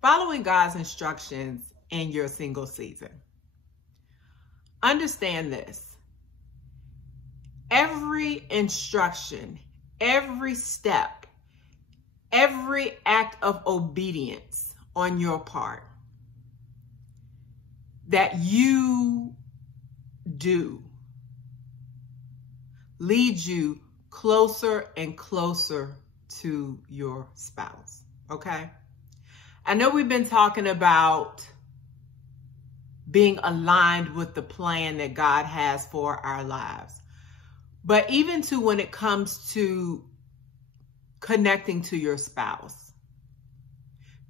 Following God's instructions in your single season. Understand this. Every instruction, every step, every act of obedience on your part that you do leads you closer and closer to your spouse, okay? I know we've been talking about being aligned with the plan that God has for our lives. But even to when it comes to connecting to your spouse,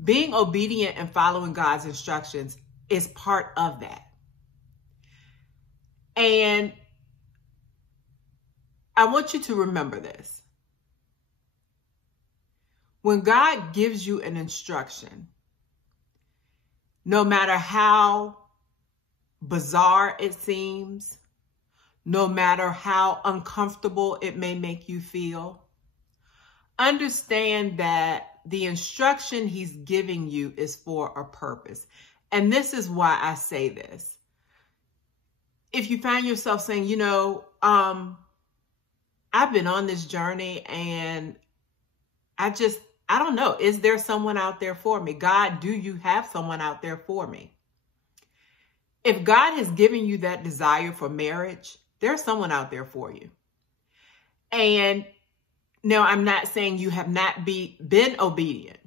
being obedient and following God's instructions is part of that. And I want you to remember this. When God gives you an instruction, no matter how bizarre it seems, no matter how uncomfortable it may make you feel, understand that the instruction he's giving you is for a purpose. And this is why I say this. If you find yourself saying, you know, I've been on this journey and I don't know, is there someone out there for me? God, do you have someone out there for me? If God has given you that desire for marriage, there's someone out there for you. And no, I'm not saying you have not been obedient,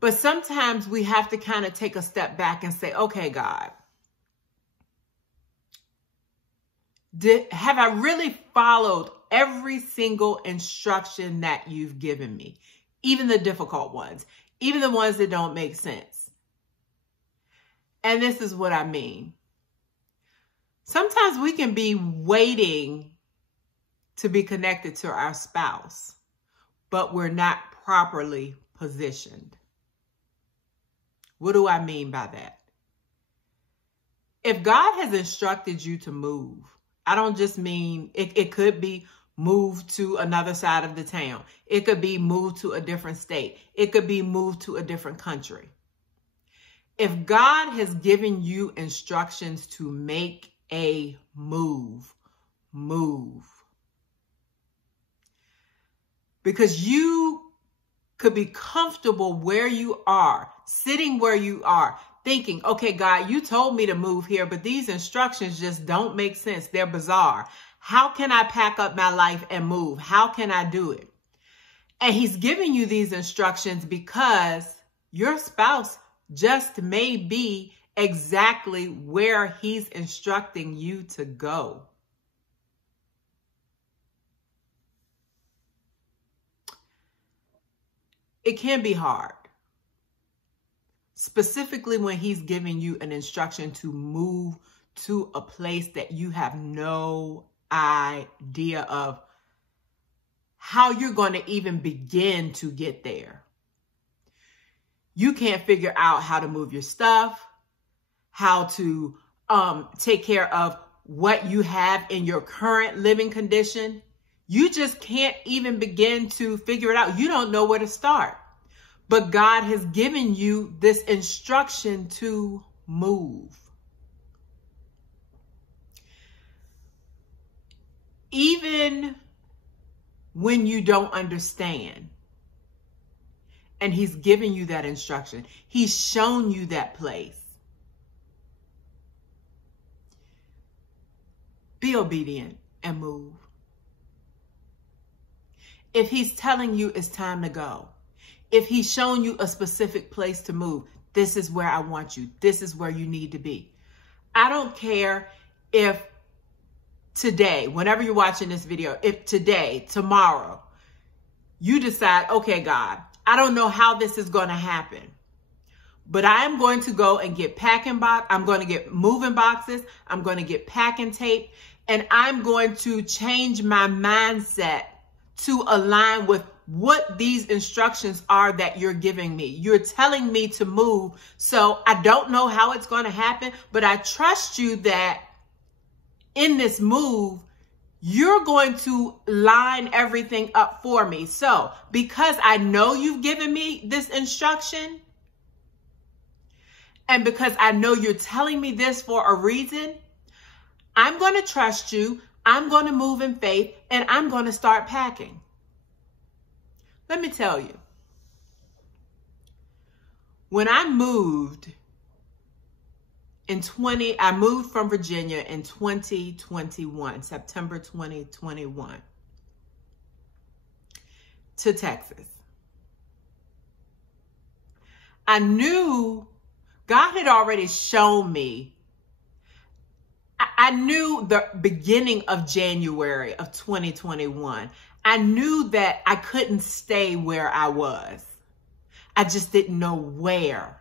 but sometimes we have to kind of take a step back and say, okay, God, have I really followed every single instruction that you've given me? Even the difficult ones, even the ones that don't make sense. And this is what I mean. Sometimes we can be waiting to be connected to our spouse, but we're not properly positioned. What do I mean by that? If God has instructed you to move, I don't just mean, it could be move to another side of the town. It could be move to a different state. It could be move to a different country. If God has given you instructions to make a move. Because you could be comfortable where you are, sitting where you are, thinking, okay, God, you told me to move here, but these instructions just don't make sense. They're bizarre. How can I pack up my life and move? How can I do it? And he's giving you these instructions because your spouse just may be exactly where he's instructing you to go. It can be hard, specifically when he's giving you an instruction to move to a place that you have no idea of how you're going to even begin to get there. You can't figure out how to move your stuff, how to take care of what you have in your current living condition. You just can't even begin to figure it out. You don't know where to start. But God has given you this instruction to move. Even when you don't understand, and he's given you that instruction, he's shown you that place. Be obedient and move. If he's telling you it's time to go, if he's shown you a specific place to move, this is where I want you. This is where you need to be. I don't care if today, whenever you're watching this video, if today, tomorrow, you decide, okay, God, I don't know how this is going to happen, but I'm going to go and get I'm going to get moving boxes. I'm going to get packing tape, and I'm going to change my mindset to align with what these instructions are that you're giving me. You're telling me to move, so I don't know how it's going to happen, but I trust you that in this move, you're going to line everything up for me. So because I know you've given me this instruction, And because I know you're telling me this for a reason, I'm going to trust you. I'm going to move in faith, and I'm going to start packing. Let me tell you, when I moved I moved from Virginia in 2021, September 2021, to Texas. I knew God had already shown me. I knew the beginning of January of 2021. I knew that I couldn't stay where I was. I just didn't know where.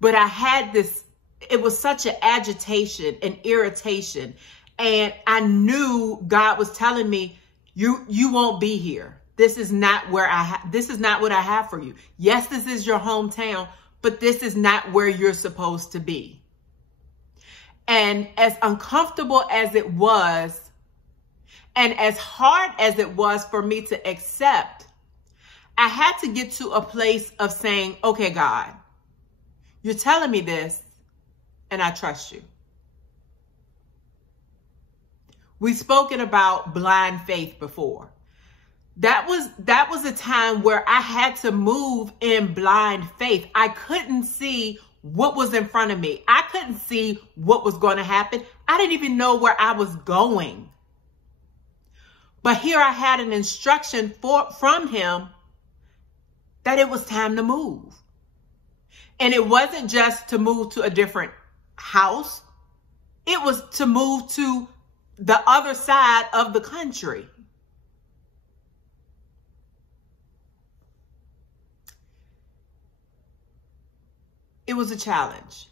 But I had this, it was such an agitation and irritation. And I knew God was telling me, you won't be here. This is not where this is not what I have for you. Yes, this is your hometown, but this is not where you're supposed to be. And as uncomfortable as it was, and as hard as it was for me to accept, I had to get to a place of saying, okay, God, you're telling me this, and I trust you. We've spoken about blind faith before. That was a time where I had to move in blind faith. I couldn't see what was in front of me. I couldn't see what was going to happen. I didn't even know where I was going. But here I had an instruction from him that it was time to move. And it wasn't just to move to a different house. It was to move to the other side of the country. It was a challenge.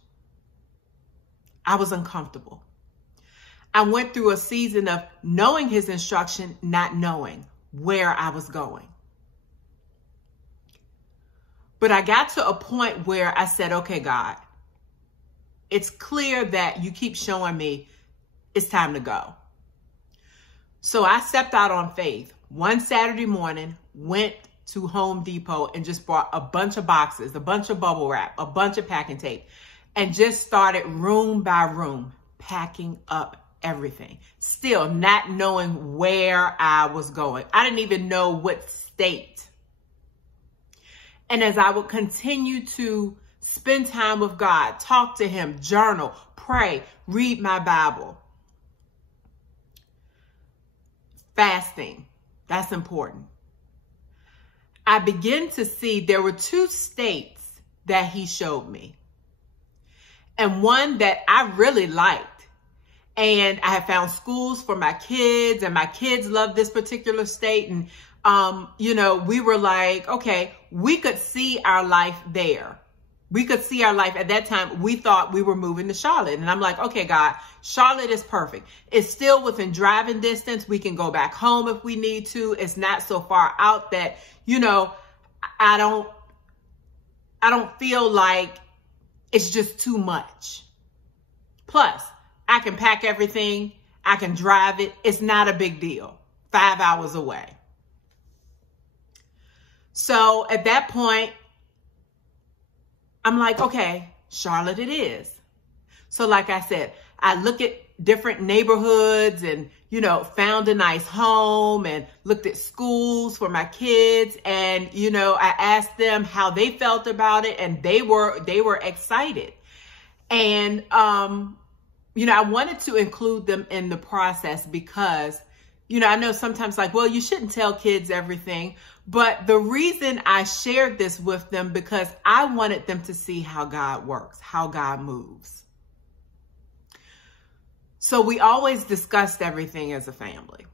I was uncomfortable. I went through a season of knowing his instruction, not knowing where I was going. But I got to a point where I said, okay, God, it's clear that you keep showing me it's time to go. So I stepped out on faith. One Saturday morning, went to Home Depot and just bought a bunch of boxes, a bunch of bubble wrap, a bunch of packing tape, and just started room by room packing up everything. Still not knowing where I was going. I didn't even know what state. And as I would continue to spend time with God, talk to him, journal, pray, read my Bible, fasting, that's important. I began to see there were two states that he showed me, and one that I really liked. And I had found schools for my kids, and my kids loved this particular state. And, we were like, okay, we could see our life there. We could see our life at that time. We thought we were moving to Charlotte. And I'm like, okay, God, Charlotte is perfect. It's still within driving distance. We can go back home if we need to. It's not so far out that, I don't feel like it's just too much. Plus, I can pack everything. I can drive it. It's not a big deal. 5 hours away. So at that point, I'm like, okay, Charlotte it is. So like I said, I look at different neighborhoods and, found a nice home and looked at schools for my kids. And, I asked them how they felt about it, and they were excited. And, I wanted to include them in the process because, I know sometimes like, well, you shouldn't tell kids everything. But the reason I shared this with them because I wanted them to see how God works, how God moves. So we always discussed everything as a family.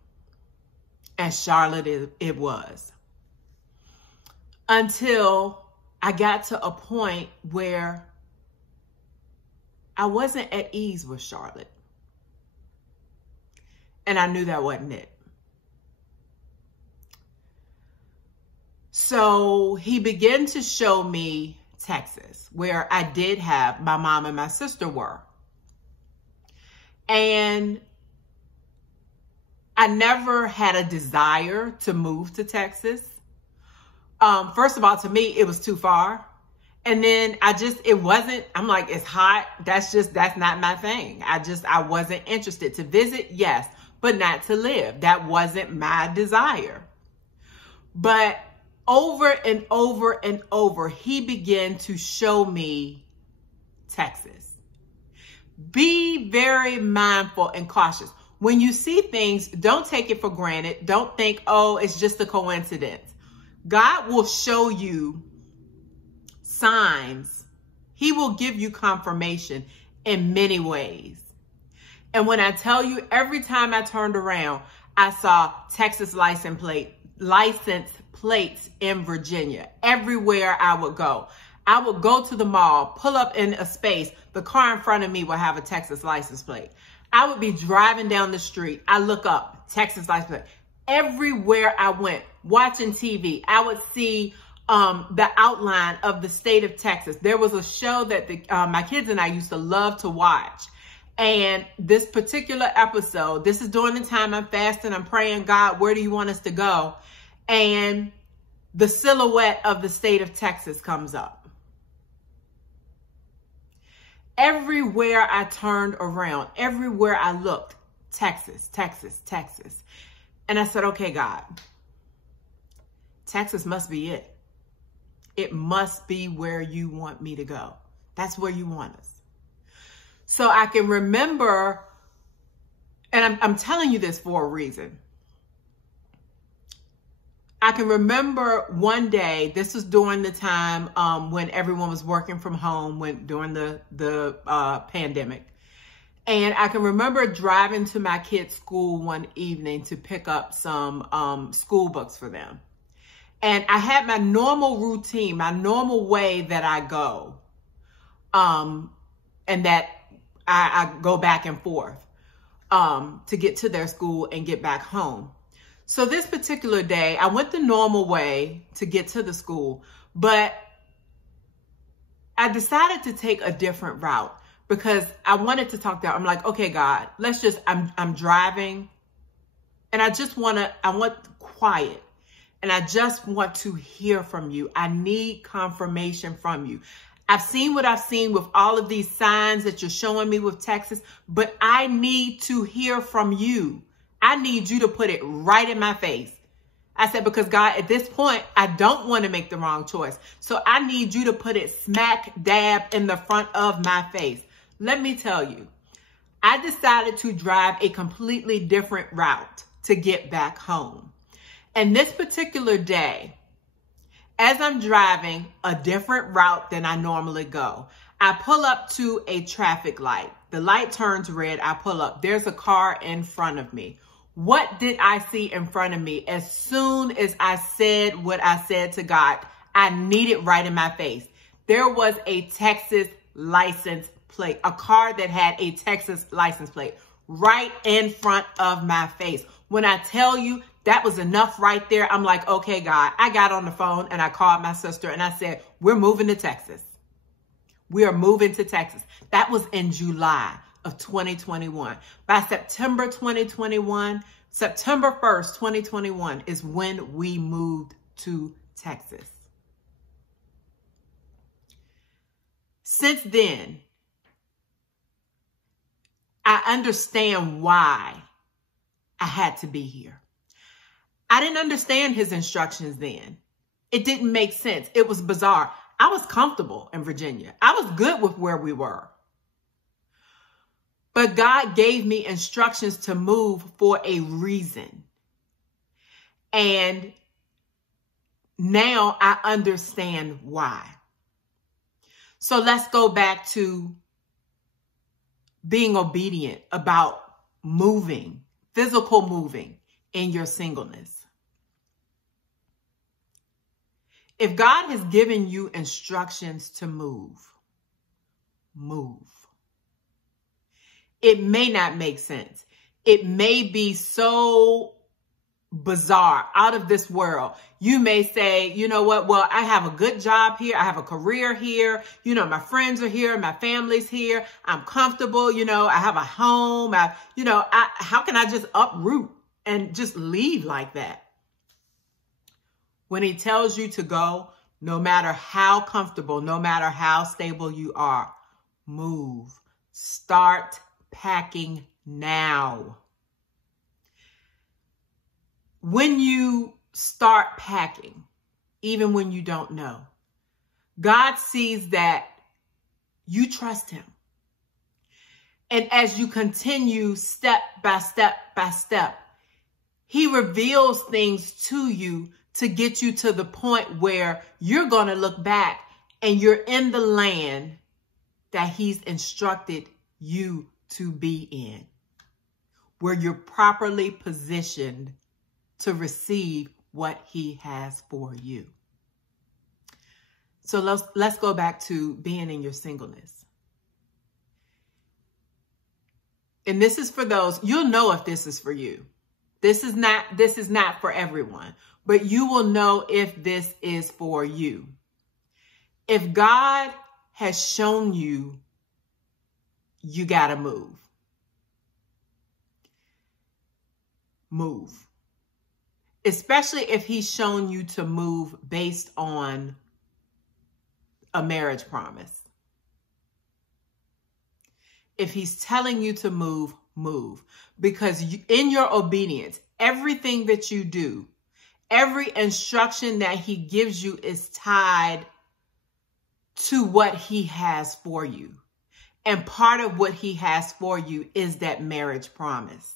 As Charlotte it was. Until I got to a point where I wasn't at ease with Charlotte. And I knew that wasn't it. So he began to show me Texas, where I did have my mom and my sister were. And I never had a desire to move to Texas. First of all, to me, it was too far. And then I'm like, it's hot. That's not my thing. I wasn't interested. To visit, yes, but not to live. That wasn't my desire. But over and over and over, he began to show me Texas. Be very mindful and cautious. When you see things, don't take it for granted. Don't think, oh, it's just a coincidence. God will show you signs. He will give you confirmation in many ways. And when I tell you, every time I turned around, I saw Texas license plates in Virginia. Everywhere I would go to the mall, pull up in a space. The car in front of me would have a Texas license plate. I would be driving down the street. I look up, Texas license plate. Everywhere I went, watching TV, I would see the outline of the state of Texas. There was a show that my kids and I used to love to watch. And this particular episode, this is during the time I'm fasting, I'm praying, God, where do you want us to go? And the silhouette of the state of Texas comes up. Everywhere I turned around, everywhere I looked, Texas, Texas, Texas. And I said, okay, God, Texas must be it. It must be where you want me to go. That's where you want us. So I can remember, and I'm telling you this for a reason. I can remember one day, this was during the time when everyone was working from home, during the pandemic. And I can remember driving to my kids' school one evening to pick up some school books for them. And I had my normal routine, my normal way that I go, and that I go back and forth to get to their school and get back home. So this particular day, I went the normal way to get to the school, but I decided to take a different route because I wanted to talk to her. I'm like, okay, God, I'm driving and I want quiet. And I just want to hear from you. I need confirmation from you. I've seen what I've seen with all of these signs that you're showing me with Texas, but I need to hear from you. I need you to put it right in my face. I said, because God, at this point, I don't want to make the wrong choice. So I need you to put it smack dab in the front of my face. Let me tell you, I decided to drive a completely different route to get back home. And this particular day, as I'm driving a different route than I normally go, I pull up to a traffic light. The light turns red. I pull up. There's a car in front of me. What did I see in front of me? As soon as I said what I said to God, I need it right in my face. There was a Texas license plate, a car that had a Texas license plate right in front of my face. When I tell you, that was enough right there. I'm like, okay, God. I got on the phone and I called my sister and I said, we're moving to Texas. We are moving to Texas. That was in July of 2021. By September 2021, September 1st, 2021 is when we moved to Texas. Since then, I understand why I had to be here. I didn't understand his instructions then. It didn't make sense. It was bizarre. I was comfortable in Virginia. I was good with where we were. But God gave me instructions to move for a reason. And now I understand why. So let's go back to being obedient about moving, physical moving in your singleness. If God has given you instructions to move, move. It may not make sense. It may be so bizarre, out of this world. You may say, you know what? Well, I have a good job here. I have a career here. You know, my friends are here. My family's here. I'm comfortable. You know, I have a home. How can I just uproot and just leave like that? When he tells you to go, No matter how comfortable, no matter how stable you are, move. Start packing now. When you start packing, even when you don't know, God sees that you trust him. And as you continue step by step by step, he reveals things to you to get you to the point where you're going to look back and you're in the land that he's instructed you to be in, where you're properly positioned to receive what he has for you. So let's go back to being in your singleness. And this is for those, you'll know if this is for you. This is not for everyone, but you will know if this is for you. If God has shown you, you got to move. Move. Especially if he's shown you to move based on a marriage promise. If he's telling you to move, move. Because in your obedience, everything that you do, every instruction that he gives you is tied to what he has for you. And part of what he has for you is that marriage promise.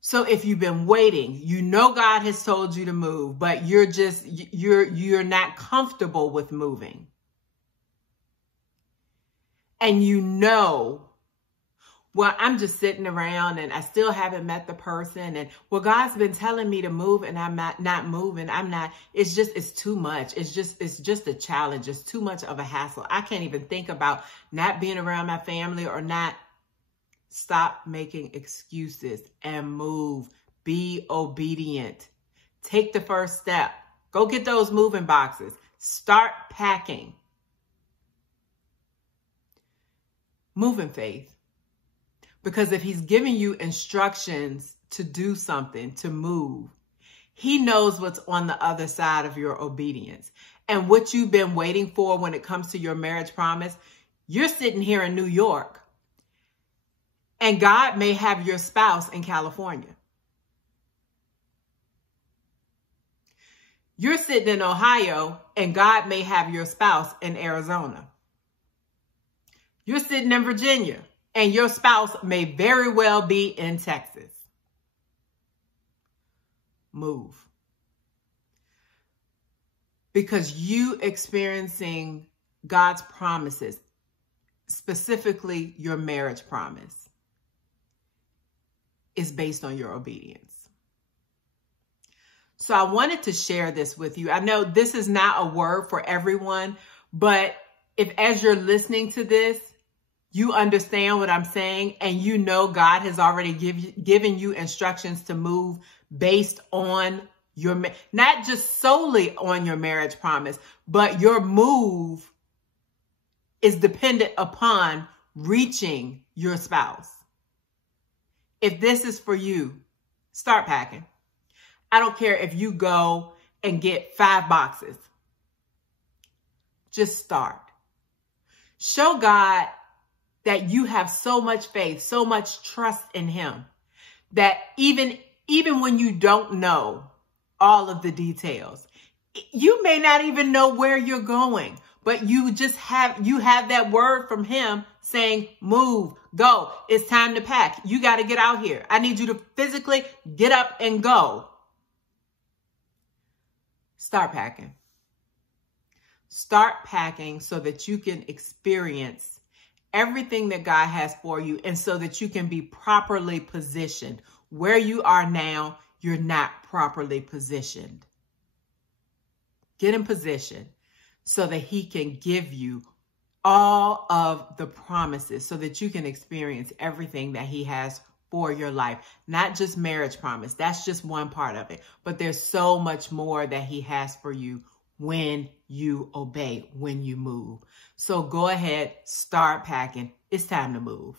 So if you've been waiting, you know God has told you to move, but you're not comfortable with moving. And you know, well, I'm just sitting around and I still haven't met the person. And well, God's been telling me to move and I'm not moving. It's too much. It's just a challenge. It's too much of a hassle. I can't even think about not being around my family or not. Stop making excuses and move. Be obedient. Take the first step. Go get those moving boxes. Start packing. Move in faith. Because if he's giving you instructions to do something, to move, he knows what's on the other side of your obedience. And what you've been waiting for when it comes to your marriage promise, you're sitting here in New York. And God may have your spouse in California. You're sitting in Ohio and God may have your spouse in Arizona. You're sitting in Virginia and your spouse may very well be in Texas. Move. Because you experiencing God's promises, specifically your marriage promise, is based on your obedience. So I wanted to share this with you. I know this is not a word for everyone, but if as you're listening to this, you understand what I'm saying and you know God has already given you instructions to move based on your, not just solely on your marriage promise, but your move is dependent upon reaching your spouse. If this is for you, start packing. I don't care if you go and get 5 boxes. Just start. Show God that you have so much faith, so much trust in him, that even when you don't know all of the details, you may not even know where you're going, but you have that word from him saying, move, go. It's time to pack. You got to get out here. I need you to physically get up and go. Start packing. Start packing so that you can experience everything that God has for you and so that you can be properly positioned. Where you are now, you're not properly positioned. Get in position so that he can give you all of the promises so that you can experience everything that he has for your life. Not just marriage promise. That's just one part of it. But there's so much more that he has for you when you obey, when you move. So go ahead, start packing. It's time to move.